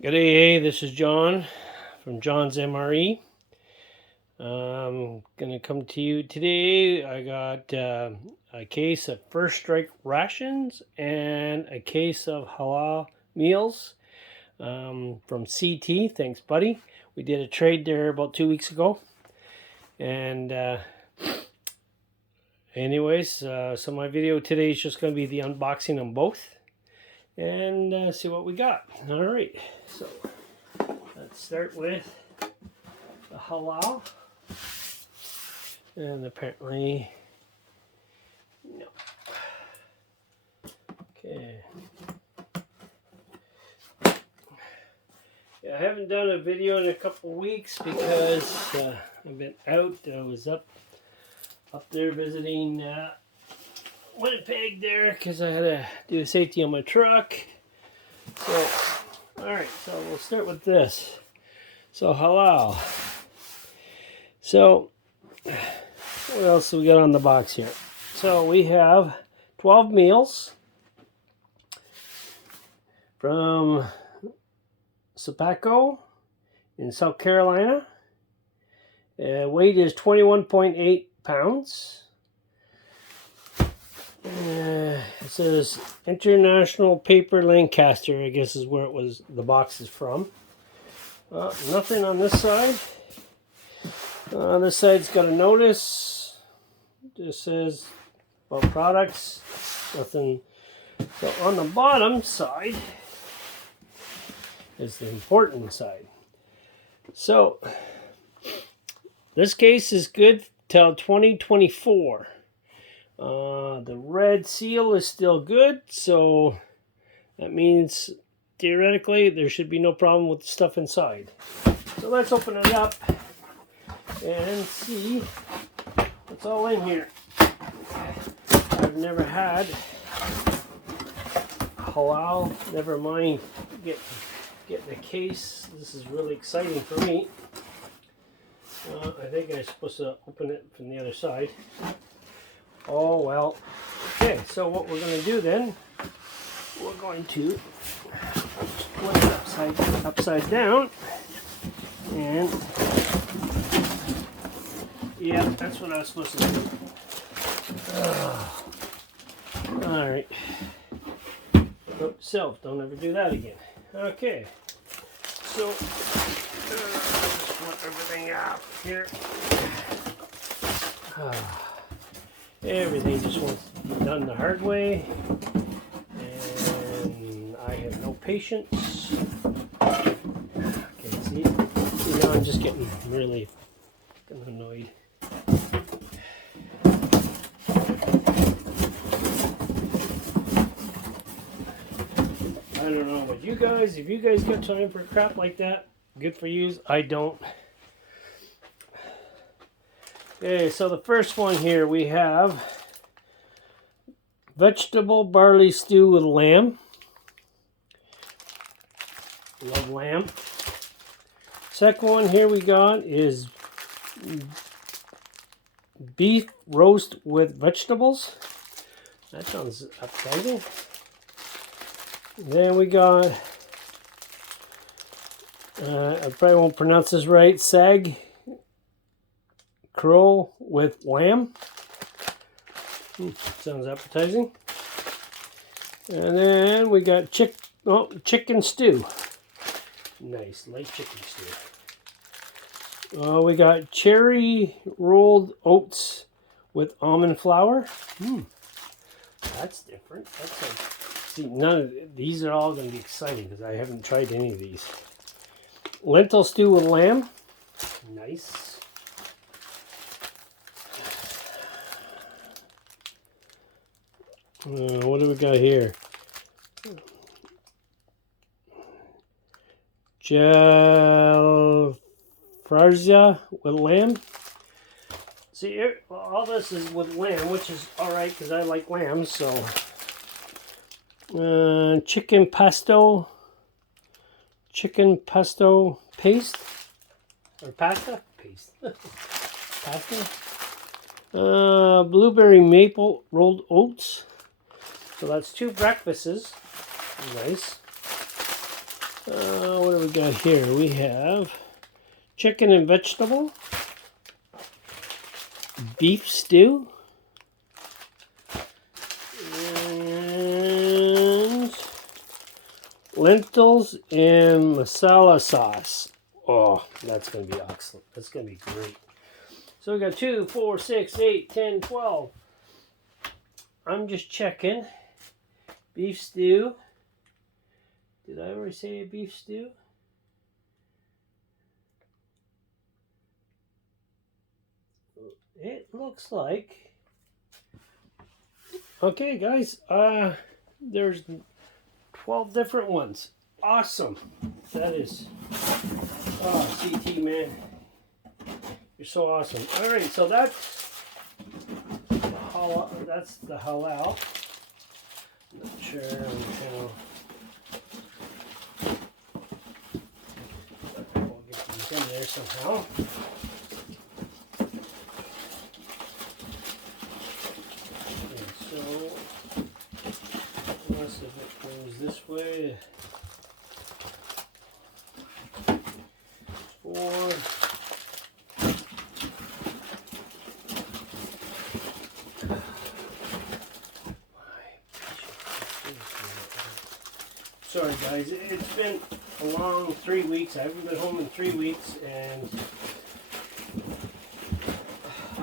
Good day, this is John from John's MRE. I'm going to come to you today. I got a case of First Strike rations and a case of halal meals from CT. Thanks, buddy. We did a trade there about 2 weeks ago. And anyways, so my video today is just going to be the unboxing on both. And see what we got. All right, so let's start with the halal. And apparently, no. Okay. Yeah, I haven't done a video in a couple weeks because I've been out. I was up there visiting Winnipeg there because I had to do safety on my truck. So, alright, so we'll start with this. So, halal. So, what else do we got on the box here? So, we have 12 meals from Sapaco in South Carolina. Weight is 21.8 pounds. It says International Paper Lancaster, I guess is where it was. The box is from. Nothing on this side. This side's got a notice. Just says about products. Nothing. So on the bottom side is the important side. So this case is good till 2024. The red seal is still good, so that means theoretically there should be no problem with the stuff inside. So let's open it up and see what's all in here. I've never had halal, never mind getting a case. This is really exciting for me. I think I'm supposed to open it from the other side. Oh well. Okay, so what we're going to do then, we're going to put it upside down, and yeah, that's what I was supposed to do. All right. Note to self, don't ever do that again. Okay, so just flip everything up here. Everything just wants to be done the hard way, and I have no patience. Okay, see now I'm just getting really annoyed. I don't know about you guys. If you guys got time for crap like that, good for you. I don't. Okay, so the first one here we have vegetable barley stew with lamb. Love lamb. Second one here we got is beef roast with vegetables. That sounds appetizing. Then we got, I probably won't pronounce this right, sag crow with lamb. Sounds appetizing. And then we got chicken stew. Nice, light chicken stew. We got cherry rolled oats with almond flour. That's different. That's like, see, none of these are all going to be exciting because I haven't tried any of these. Lentil stew with lamb. Nice. What do we got here? Jalfrezia with lamb. See, all this is with lamb, which is alright because I like lamb. So, chicken pesto paste or pasta paste. Pasta. Blueberry maple rolled oats. So that's 2 breakfasts. Nice. What What do we got here? We have chicken and vegetable, beef stew, and lentils and masala sauce. Oh, that's going to be excellent. That's going to be great. So we got 2, 4, 6, 8, 10, 12. I'm just checking. Beef stew. Did I already say a beef stew? It looks like. Okay, guys. There's 12 different ones. Awesome. That is. Oh, CT, man. You're so awesome. All right, so that's the halal. I'm not sure how. We'll get these in there somehow. Okay, so unless if it goes this way, 4. Sorry guys, it's been a long 3 weeks. I haven't been home in 3 weeks, and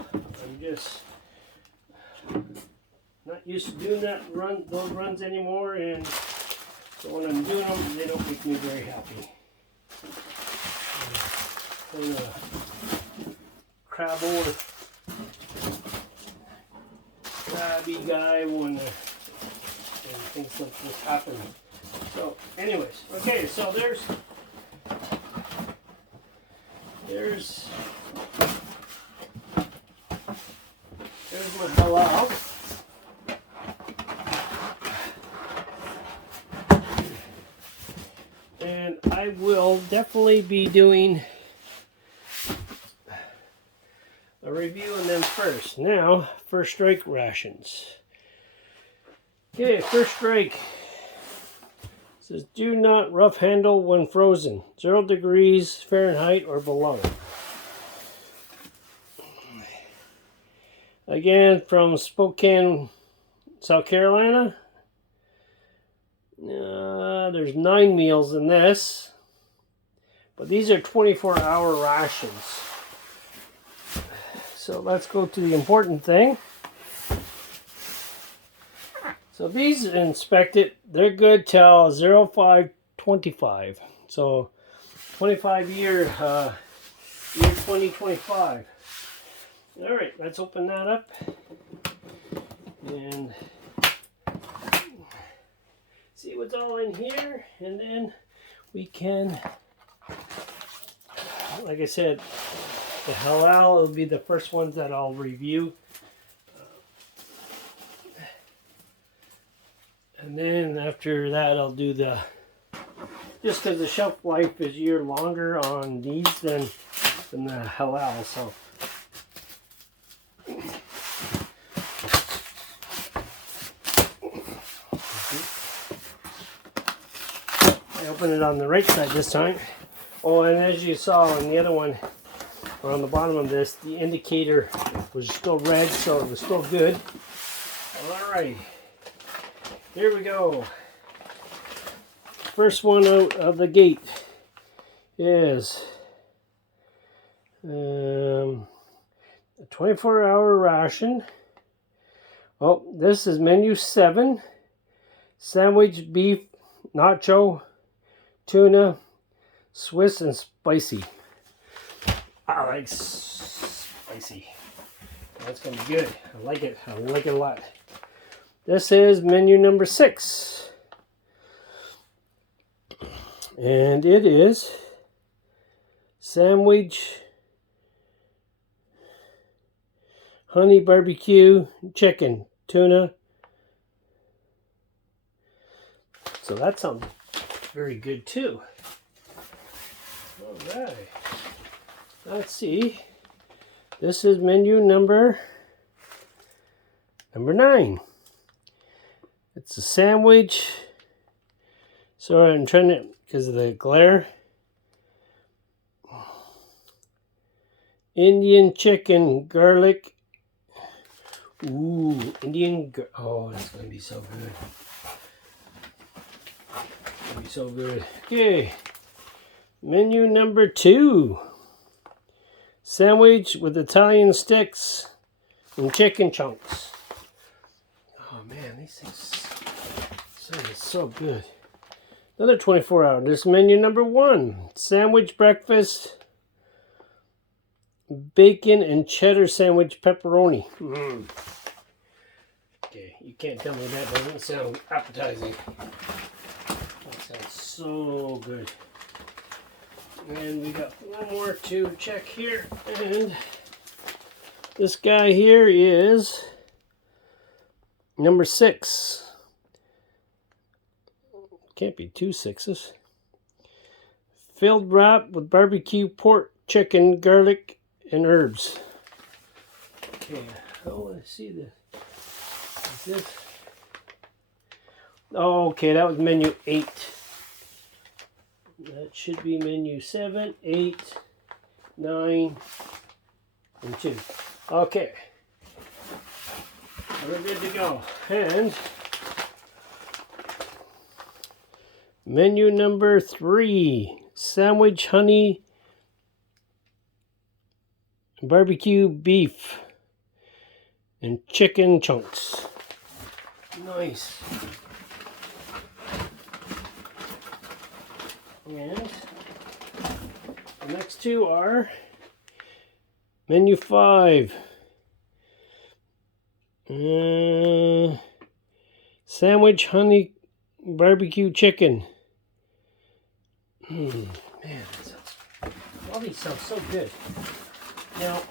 I'm just not used to doing those runs anymore, and so when I'm doing them, they don't make me very happy. I'm a crabby guy when things like this happen. So, anyways, okay, so there's my halal. And I will definitely be doing a review on them first. Now, first strike rations. Okay, first strike. It says, do not rough handle when frozen. 0 degrees Fahrenheit or below. Again, from Spokane, South Carolina. There's 9 meals in this. But these are 24-hour rations. So let's go to the important thing. So these inspected, they're good till 05/25. So 25 year 2025. All right, let's open that up and see what's all in here, and then we can, like I said, the halal will be the first ones that I'll review. And then after that, I'll do just because the shelf life is a year longer on these than the halal. So I opened it on the right side this time. Oh, and as you saw on the other one, or on the bottom of this, the indicator was still red, so it was still good. All right. Here we go. First one out of the gate is a 24-hour ration. Oh, this is menu 7. Sandwich, beef, nacho, tuna, Swiss, and spicy. I like spicy. That's going to be good. I like it. I like it a lot. This is menu number 6. And it is sandwich, honey barbecue, chicken, tuna. So that sounds very good too. All right. Let's see. This is menu number 9. It's a sandwich. Sorry, I'm trying to, because of the glare, Indian chicken, garlic. Ooh, oh, that's gonna be so good. Gonna be so good. Okay, menu number 2. Sandwich with Italian sticks and chicken chunks. Oh man, these things sound so good. Another 24-hour. This is menu number 1. Sandwich breakfast, bacon and cheddar sandwich pepperoni. Okay, you can't tell me that doesn't sound appetizing. That sounds so good. And we got one more to check here. And this guy here is number 6. Can't be 2 6s. Filled wrap with barbecue pork, chicken, garlic, and herbs. Okay, I want to see this. Is this? Oh, okay, that was menu 8. That should be menu 7, 8, 9, and 2. Okay. We're good to go. And menu number 3. Sandwich honey barbecue beef and chicken chunks. Nice. And the next 2 are menu 5. Sandwich honey barbecue chicken. Man, all these sound so good. Now,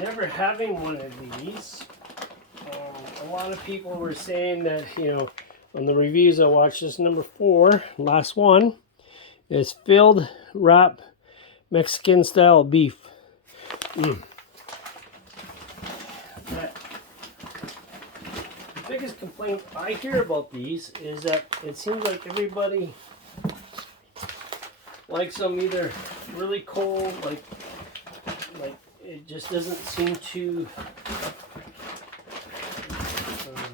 never having one of these, a lot of people were saying that, on the reviews I watched, this number 4, last one, is filled wrap Mexican style beef. The biggest complaint I hear about these is that it seems like everybody likes them either really cold, like it just doesn't seem to,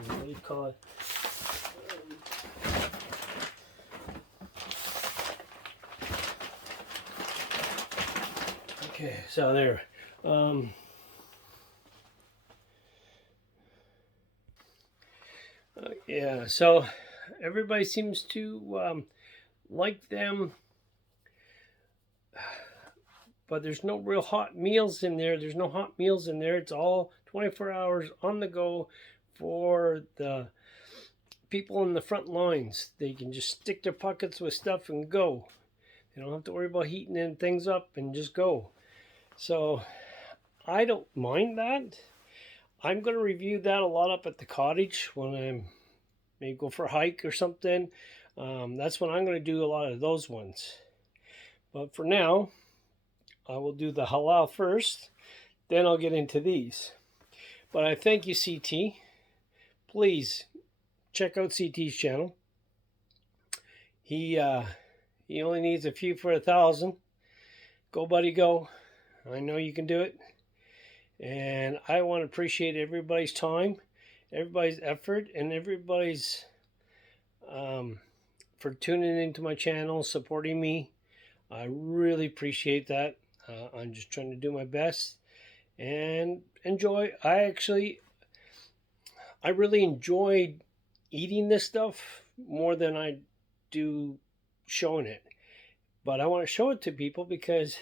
what do you call it? Okay, so there. Yeah, so everybody seems to like them, but there's no real hot meals in there. There's no hot meals in there. It's all 24 hours on the go for the people in the front lines. They can just stick their pockets with stuff and go. They don't have to worry about heating things up and just go. So I don't mind that. I'm going to review that a lot up at the cottage when I'm maybe go for a hike or something. That's when I'm going to do a lot of those ones. But for now, I will do the halal first. Then I'll get into these. But I thank you, CT. Please check out CT's channel. He only needs a few for 1,000. Go, buddy, go. I know you can do it. And I want to appreciate everybody's time, everybody's effort, and everybody's for tuning into my channel, supporting me. I really appreciate that. I'm just trying to do my best and enjoy. I really enjoyed eating this stuff more than I do showing it. But I want to show it to people because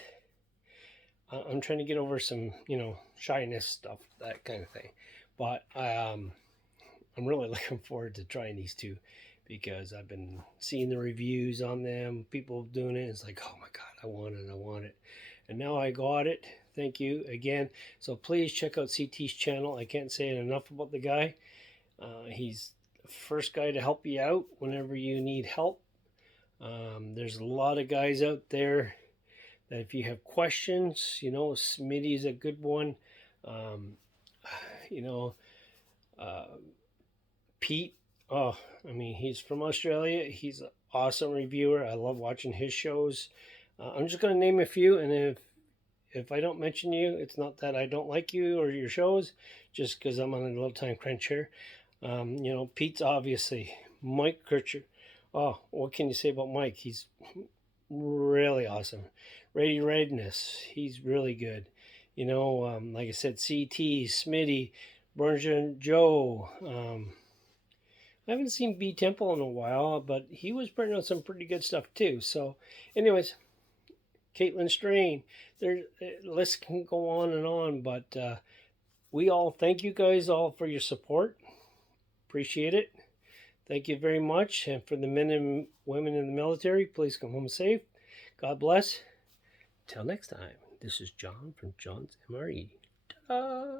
I'm trying to get over some, shyness stuff, that kind of thing. But I'm really looking forward to trying these 2 because I've been seeing the reviews on them, people doing it. It's like, oh my God, I want it. And now I got it. Thank you again. So please check out CT's channel. I can't say enough about the guy. He's the first guy to help you out whenever you need help. There's a lot of guys out there that if you have questions, Smitty's a good one. Pete, he's from Australia. He's an awesome reviewer. I love watching his shows. I'm just going to name a few, and if I don't mention you, it's not that I don't like you or your shows, just because I'm on a little time crunch here. Pete's obviously. Mike Kircher. Oh, what can you say about Mike? He's really awesome. Ready Redness, he's really good. Like I said, CT, Smitty, Bergen Joe. I haven't seen B Temple in a while, but he was putting out some pretty good stuff too. So, anyways, Caitlin Strain. There, list can go on, but we all thank you guys all for your support. Appreciate it. Thank you very much. And for the men and women in the military, please come home safe. God bless. Till next time, this is John from John's MRE. Ta-da!